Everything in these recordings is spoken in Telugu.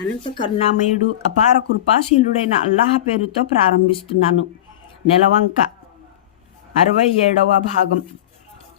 అనంత కరుణామయుడు అపార కృపాశీలుడైన అల్లాహ్ పేరుతో ప్రారంభిస్తున్నాను. నెలవంక. అరవై ఏడవ భాగం.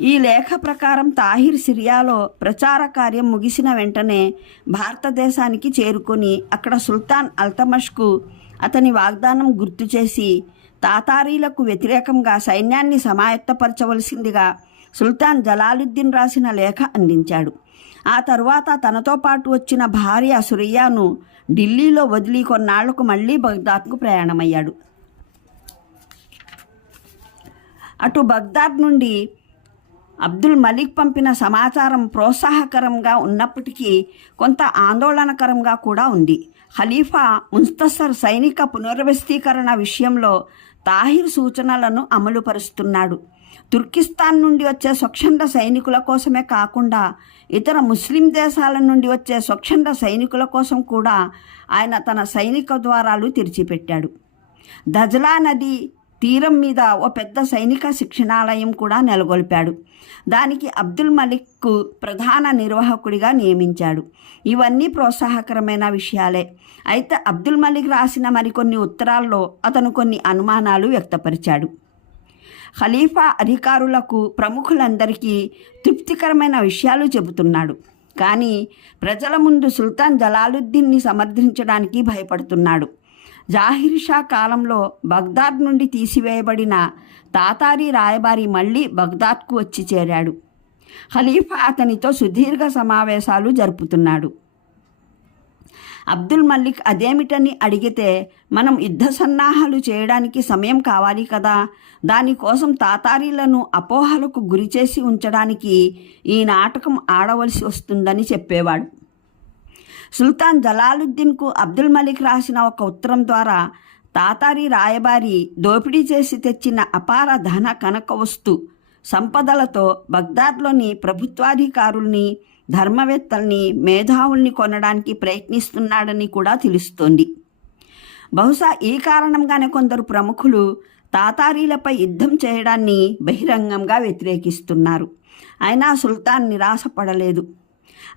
ఈ లేఖ ప్రకారం తాహిర్ సిరియాలో ప్రచార కార్యం ముగిసిన వెంటనే భారతదేశానికి చేరుకొని అక్కడ సుల్తాన్ అల్తమష్కు అతని వాగ్దానం గుర్తు చేసి తాతారీలకు వ్యతిరేకంగా సైన్యాన్ని సమాయత్తపరచవలసిందిగా సుల్తాన్ జలాలుద్దీన్ రాసిన లేఖ అందించాడు. ఆ తరువాత తనతో పాటు వచ్చిన భార్య సురయ్యను ఢిల్లీలో వదిలి కొన్నాళ్ళకు మళ్ళీ బగ్దాద్కు ప్రయాణమయ్యాడు. అటు బగ్దాద్ నుండి అబ్దుల్ మలిక్ పంపిన సమాచారం ప్రోత్సాహకరంగా ఉన్నప్పటికీ కొంత ఆందోళనకరంగా కూడా ఉంది. ఖలీఫా ముస్తసర్ సైనిక పునర్వ్యవస్థీకరణ విషయంలో తాహిర్ సూచనలను అమలుపరుస్తున్నాడు. తుర్కిస్తాన్ నుండి వచ్చే స్వచ్ఛంద సైనికుల కోసమే కాకుండా ఇతర ముస్లిం దేశాల నుండి వచ్చే స్వచ్ఛంద సైనికుల కోసం కూడా ఆయన తన సైనిక ద్వారాలు తెరిచిపెట్టాడు. దజలా నది తీరం మీద ఓ పెద్ద సైనిక శిక్షణాలయం కూడా నెలకొల్పాడు. దానికి అబ్దుల్ మలిక్కు ప్రధాన నిర్వాహకుడిగా నియమించాడు. ఇవన్నీ ప్రోత్సాహకరమైన విషయాలే. అయితే అబ్దుల్ మలిక్ రాసిన మరికొన్ని ఉత్తరాల్లో అతను కొన్ని అనుమానాలు వ్యక్తపరిచాడు. ఖలీఫా అధికారులకు ప్రముఖులందరికీ తృప్తికరమైన విషయాలు చెబుతున్నాడు. కానీ ప్రజల ముందు సుల్తాన్ జలాలుద్దీన్ని సమర్థించడానికి భయపడుతున్నాడు. జాహిర్ షా కాలంలో బగ్దాద్ నుండి తీసివేయబడిన తాతారీ రాయబారి మళ్ళీ బగ్దాద్కు వచ్చి చేరాడు. ఖలీఫా అతనితో సుదీర్ఘ సమావేశాలు జరుపుతున్నాడు. అబ్దుల్ మల్లిక్ అదేమిటని అడిగితే మనం యుద్ధ సన్నాహాలు చేయడానికి సమయం కావాలి కదా. దానికోసం తాతారీలను అపోహలకు గురిచేసి ఉంచడానికి ఈ నాటకం ఆడవలసి వస్తుందని చెప్పేవాడు. సుల్తాన్ జలాలుద్దీన్కు అబ్దుల్ మలిక్ రాసిన ఒక ఉత్తరం ద్వారా తాతారి రాయబారి దోపిడీ చేసి తెచ్చిన అపార ధన కనక వస్తు సంపదలతో బగ్దాద్లోని ప్రభుత్వాధికారుల్ని ధర్మవేత్తల్ని మేధావుల్ని కొనడానికి ప్రయత్నిస్తున్నాడని కూడా తెలుస్తోంది. బహుశా ఈ కారణంగానే కొందరు ప్రముఖులు తాతారీలపై యుద్ధం చేయడాన్ని బహిరంగంగా వ్యతిరేకిస్తున్నారు. అయినా సుల్తాన్ నిరాశపడలేదు.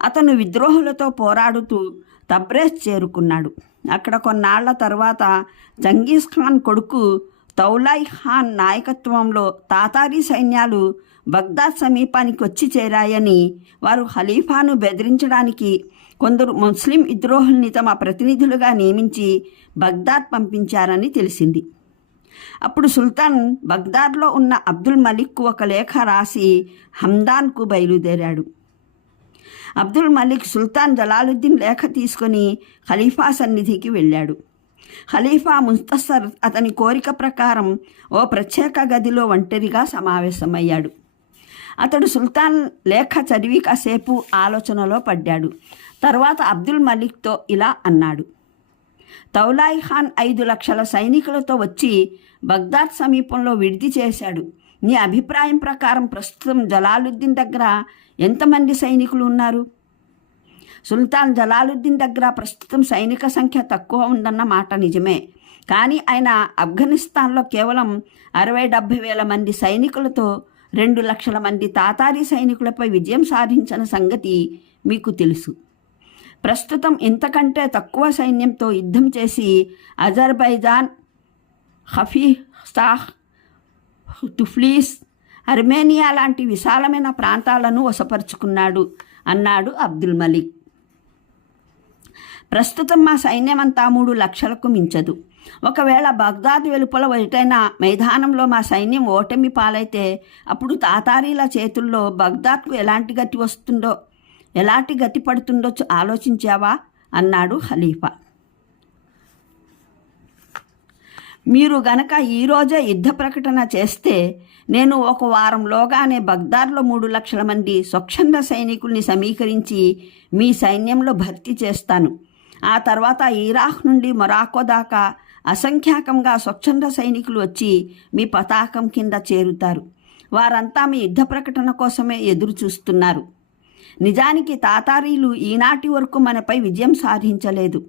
అతను విద్రోహులతో పోరాడుతూ తబ్రేజ్ చేరుకున్నాడు. అక్కడ కొన్నాళ్ళ తర్వాత జంగీస్ ఖాన్ కొడుకు తౌలాయ్ ఖాన్ నాయకత్వంలో తాతారీ సైన్యాలు బగ్దాద్ సమీపానికి వచ్చి చేరాయని వారు ఖలీఫాను బెదిరించడానికి కొందరు ముస్లిం విద్రోహుల్ని తమ ప్రతినిధులుగా నియమించి బగ్దాద్ పంపించారని తెలిసింది. అప్పుడు సుల్తాన్ బగ్దాద్లో ఉన్న అబ్దుల్ మలిక్కు ఒక లేఖ రాసి హమ్దాన్కు బయలుదేరాడు. అబ్దుల్ మలిక్ సుల్తాన్ జలాలుద్దీన్ లేఖ తీసుకొని ఖలీఫా సన్నిధికి వెళ్ళాడు. ఖలీఫా ముస్తసర్ అతని కోరిక ప్రకారం ఓ ప్రత్యేక గదిలో ఒంటరిగా సమావేశమయ్యాడు. అతడు సుల్తాన్ లేఖ చదివి కాసేపు ఆలోచనలో పడ్డాడు. తర్వాత అబ్దుల్ మలిక్తో ఇలా అన్నాడు. తౌలాయి ఖాన్ ఐదు లక్షల సైనికులతో వచ్చి బగ్దాద్ సమీపంలో విడిది చేశాడు. నీ అభిప్రాయం ప్రకారం ప్రస్తుతం జలాలుద్దీన్ దగ్గర ఎంతమంది సైనికులు ఉన్నారు? సుల్తాన్ జలాలుద్దీన్ దగ్గర ప్రస్తుతం సైనిక సంఖ్య తక్కువ ఉందన్న మాట నిజమే. కానీ ఆయన ఆఫ్ఘనిస్తాన్లో కేవలం అరవై డెబ్భై వేల మంది సైనికులతో రెండు లక్షల మంది తాతారీ సైనికులపై విజయం సాధించిన సంగతి మీకు తెలుసు. ప్రస్తుతం ఇంతకంటే తక్కువ సైన్యంతో యుద్ధం చేసి అజర్బైజాన్ హఫీస్తాహ్ తుఫ్లీస్ అర్మేనియా లాంటి విశాలమైన ప్రాంతాలను వశపరుచుకున్నాడు అన్నాడు అబ్దుల్ మలిక్. ప్రస్తుతం మా సైన్యమంతా మూడు లక్షలకు మించదు. ఒకవేళ బగ్దాద్ వెలుపల ఒకటైన మైదానంలో మా సైన్యం ఓటమి పాలైతే అప్పుడు తాతారీల చేతుల్లో బగ్దాద్కు ఎలాంటి గతి వస్తుందో ఎలాంటి గతి పడుతుందో ఆలోచించావా? అన్నాడు ఖలీఫా. మీరు గనక ఈరోజే యుద్ధ ప్రకటన చేస్తే నేను ఒక వారంలోగానే బగ్దార్లో మూడు లక్షల మంది స్వచ్ఛంద సైనికుల్ని సమీకరించి మీ సైన్యంలో భర్తీ చేస్తాను. ఆ తర్వాత ఇరాక్ నుండి మొరాకో దాకా అసంఖ్యాకంగా స్వచ్ఛంద సైనికులు వచ్చి మీ పతాకం కింద చేరుతారు. వారంతా మీ యుద్ధ ప్రకటన కోసమే ఎదురు చూస్తున్నారు. నిజానికి తాతారీలు ఈనాటి వరకు మనపై విజయం సాధించలేదు.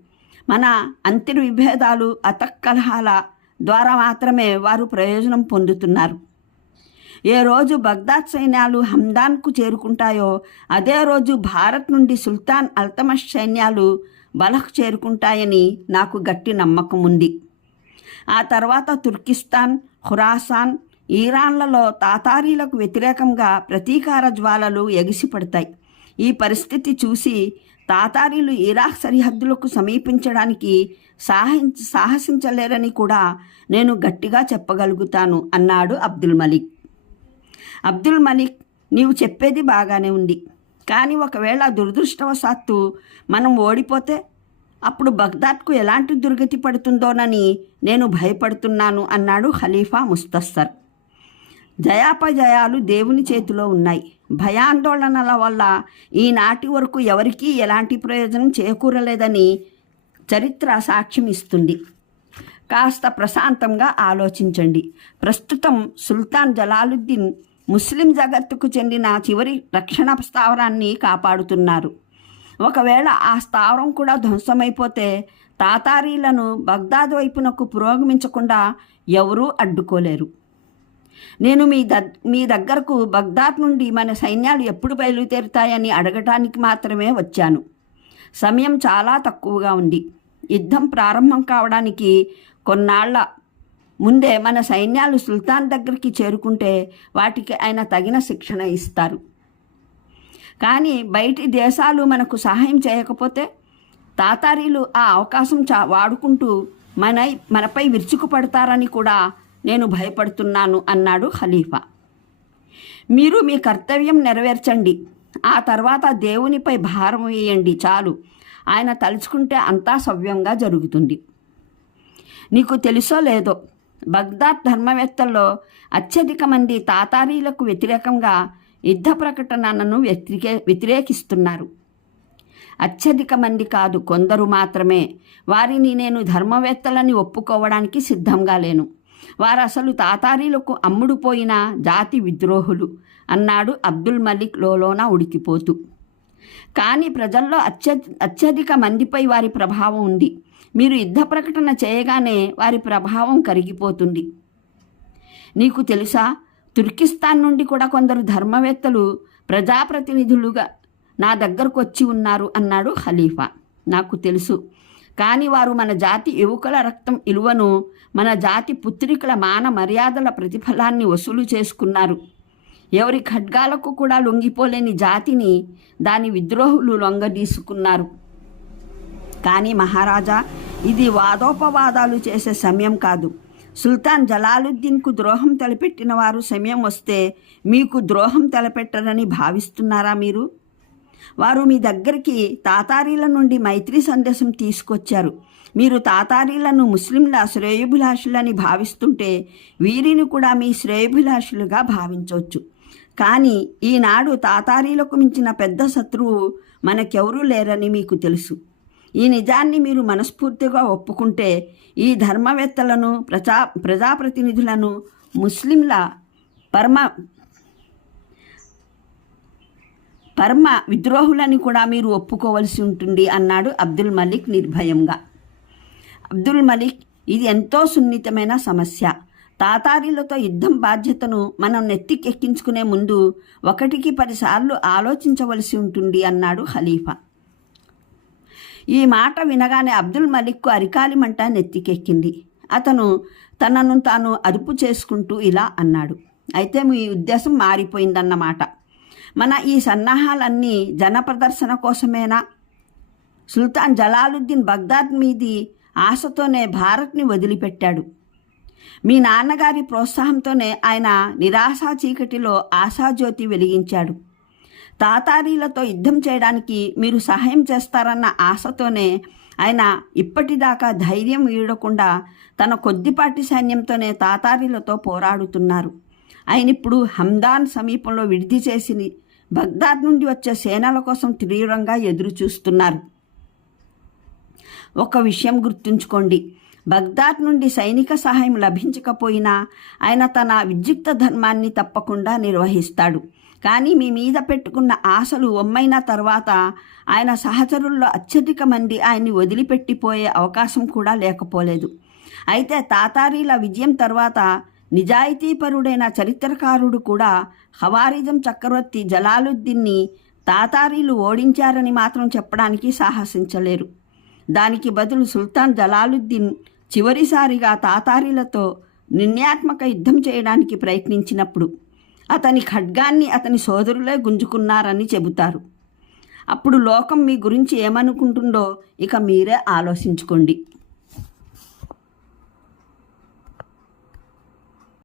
మన అంతర్విభేదాలు అతక్కలహాల ద్వారా మాత్రమే వారు ప్రయోజనం పొందుతున్నారు. ఏ రోజు బగ్దాద్ సైన్యాలు హమ్దాన్కు చేరుకుంటాయో అదే రోజు భారత్ నుండి సుల్తాన్ అల్తమష్ సైన్యాలు బలహ్ చేరుకుంటాయని నాకు గట్టి నమ్మకం ఉంది ఆ తర్వాత తుర్కిస్తాన్ ఖురాసాన్ ఈరాన్లలో తాతారీలకు వ్యతిరేకంగా ప్రతీకార జ్వాలలు ఎగిసిపడతాయి. ఈ పరిస్థితి చూసి తాతారీలు ఇరాక్ సరిహద్దులకు సమీపించడానికి సాహి సాహసించలేరని కూడా నేను గట్టిగా చెప్పగలుగుతాను అన్నాడు అబ్దుల్ మలిక్. అబ్దుల్ మలిక్ నీవు చెప్పేది బాగానే ఉంది. కానీ ఒకవేళ దురదృష్టవశాత్తు మనం ఓడిపోతే అప్పుడు బగ్దాద్కు ఎలాంటి దుర్గతి పడుతుందోనని నేను భయపడుతున్నాను అన్నాడు ఖలీఫా ముస్తస్సర్ జయాపజయాలు దేవుని చేతిలో ఉన్నాయి. భయాందోళనల వల్ల ఈనాటి వరకు ఎవరికీ ఎలాంటి ప్రయోజనం చేకూరలేదని చరిత్ర సాక్ష్యం ఇస్తుంది. కాస్త ప్రశాంతంగా ఆలోచించండి. ప్రస్తుతం సుల్తాన్ జలాలుద్దీన్ ముస్లిం జగత్తుకు చెందిన చివరి రక్షణ స్థావరాన్ని కాపాడుతున్నారు. ఒకవేళ ఆ స్థావరం కూడా ధ్వంసమైపోతే తాతారీలను బగ్దాద్ వైపునకు పురోగమించకుండా ఎవరూ అడ్డుకోలేరు. నేను మీ ద మీ దగ్గరకు బగ్దాద్ నుండి మన సైన్యాలు ఎప్పుడు బయలుదేరుతాయని అడగటానికి మాత్రమే వచ్చాను. సమయం చాలా తక్కువగా ఉంది. యుద్ధం ప్రారంభం కావడానికి కొన్నాళ్ళ ముందే మన సైన్యాలు సుల్తాన్ దగ్గరికి చేరుకుంటే వాటికి ఆయన తగిన శిక్షణ ఇస్తారు. కానీ బయటి దేశాలు మనకు సహాయం చేయకపోతే తాతారీలు ఆ అవకాశం చా వాడుకుంటూ మన మనపై విరుచుకుపడతారని కూడా నేను భయపడుతున్నాను అన్నాడు ఖలీఫా. మీరు మీ కర్తవ్యం నెరవేర్చండి. ఆ తర్వాత దేవునిపై భారం వేయండి చాలు. ఆయన తలుచుకుంటే అంతా సవ్యంగా జరుగుతుంది. నీకు తెలుసో లేదో బగ్దాద్ ధర్మవేత్తల్లో అత్యధిక మంది తాతారీలకు వ్యతిరేకంగా యుద్ధ ప్రకటనలను వ్యతిరే వ్యతిరేకిస్తున్నారు. అత్యధిక మంది కాదు కొందరు మాత్రమే. వారిని నేను ధర్మవేత్తలని ఒప్పుకోవడానికి సిద్ధంగా లేను. వారు అసలు తాతారీలకు అమ్ముడుపోయిన జాతి విద్రోహులు అన్నాడు అబ్దుల్ మలిక్ లోలోన ఉడికిపోతూ. కానీ ప్రజల్లో అత్య అత్యధిక మందిపై వారి ప్రభావం ఉంది. మీరు యుద్ధ ప్రకటన చేయగానే వారి ప్రభావం కరిగిపోతుంది. నీకు తెలుసా? తుర్కిస్తాన్ నుండి కూడా కొందరు ధర్మవేత్తలు ప్రజాప్రతినిధులుగా నా దగ్గరకు వచ్చి ఉన్నారు అన్నాడు ఖలీఫా. నాకు తెలుసు. కానీ వారు మన జాతి యువకుల రక్తం ఇలువను మన జాతి పుత్రికల మాన మర్యాదల ప్రతిఫలాన్ని వసూలు చేసుకున్నారు. ఎవరి ఖడ్గాలకు కూడా లొంగిపోలేని జాతిని దాని విద్రోహులు లొంగదీసుకున్నారు. కానీ మహారాజా ఇది వాదోపవాదాలు చేసే సమయం కాదు. సుల్తాన్ జలాలుద్దీన్కు ద్రోహం తలపెట్టిన వారు సమయం వస్తే మీకు ద్రోహం తలపెట్టరని భావిస్తున్నారా మీరు? వారు మీ దగ్గరికి తాతారీల నుండి మైత్రి సందేశం తీసుకొచ్చారు. మీరు తాతారీలను ముస్లింల శ్రేయభిలాషులని భావిస్తుంటే వీరిని కూడా మీ శ్రేయభిలాషులుగా భావించవచ్చు. కానీ ఈనాడు తాతారీలకు మించిన పెద్ద శత్రువు మనకెవరూ లేరని మీకు తెలుసు. ఈ నిజాన్ని మీరు మనస్ఫూర్తిగా ఒప్పుకుంటే ఈ ధర్మవేత్తలను ప్రజా ప్రజాప్రతినిధులను ముస్లింల పరమ పరమ విద్రోహులని కూడా మీరు ఒప్పుకోవలసి ఉంటుంది అన్నాడు అబ్దుల్ మలిక్ నిర్భయంగా. అబ్దుల్ మలిక్ ఇది ఎంతో సున్నితమైన సమస్య. తాతారీలతో యుద్ధం బాధ్యతను మనం నెత్తికెక్కించుకునే ముందు ఒకటికి పదిసార్లు ఆలోచించవలసి ఉంటుంది అన్నాడు ఖలీఫా. ఈ మాట వినగానే అబ్దుల్ మలిక్కు అరికాలిమంట నెత్తికెక్కింది. అతను తనను తాను అదుపు చేసుకుంటూ ఇలా అన్నాడు. అయితే మీ ఉద్దేశం మారిపోయిందన్నమాట. మన ఈ సన్నాహాలన్నీ జనప్రదర్శన కోసమేనా? సుల్తాన్ జలాలుద్దీన్ బగ్దాద్ మీది ఆశతోనే భారత్ని వదిలిపెట్టాడు. మీ నాన్నగారి ప్రోత్సాహంతోనే ఆయన నిరాశా చీకటిలో ఆశాజ్యోతి వెలిగించాడు. తాతారీలతో యుద్ధం చేయడానికి మీరు సహాయం చేస్తారన్న ఆశతోనే ఆయన ఇప్పటిదాకా ధైర్యం వీడకుండా తన కొద్దిపాటి సైన్యంతోనే తాతారీలతో పోరాడుతున్నారు. ఆయన ఇప్పుడు హమ్దాన్ సమీపంలో విడిది చేసి బగ్దాద్ నుండి వచ్చే సేనల కోసం తీవ్రంగా ఎదురు చూస్తున్నారు ఒక విషయం గుర్తుంచుకోండి. బగ్దాద్ నుండి సైనిక సహాయం లభించకపోయినా ఆయన తన విద్యుక్త ధర్మాన్ని తప్పకుండా నిర్వహిస్తాడు. కానీ మీ మీద పెట్టుకున్న ఆశలు ఒమ్మైన తర్వాత ఆయన సహచరుల్లో అత్యధిక మంది ఆయన్ని వదిలిపెట్టిపోయే అవకాశం కూడా లేకపోలేదు. అయితే తాతారీల విజయం తర్వాత నిజాయితీపరుడైన చరిత్రకారుడు కూడా హవారిజం చక్రవర్తి జలాలుద్దీన్ని తాతారీలు ఓడించారని మాత్రం చెప్పడానికి సాహసించలేరు. దానికి బదులు సుల్తాన్ జలాలుద్దీన్ చివరిసారిగా తాతారీలతో నిర్ణయాత్మక యుద్ధం చేయడానికి ప్రయత్నించినప్పుడు అతని ఖడ్గాన్ని అతని సోదరులే గుంజుకున్నారని చెబుతారు. అప్పుడు లోకం మీ గురించి ఏమనుకుంటుందో ఇక మీరే ఆలోచించుకోండి.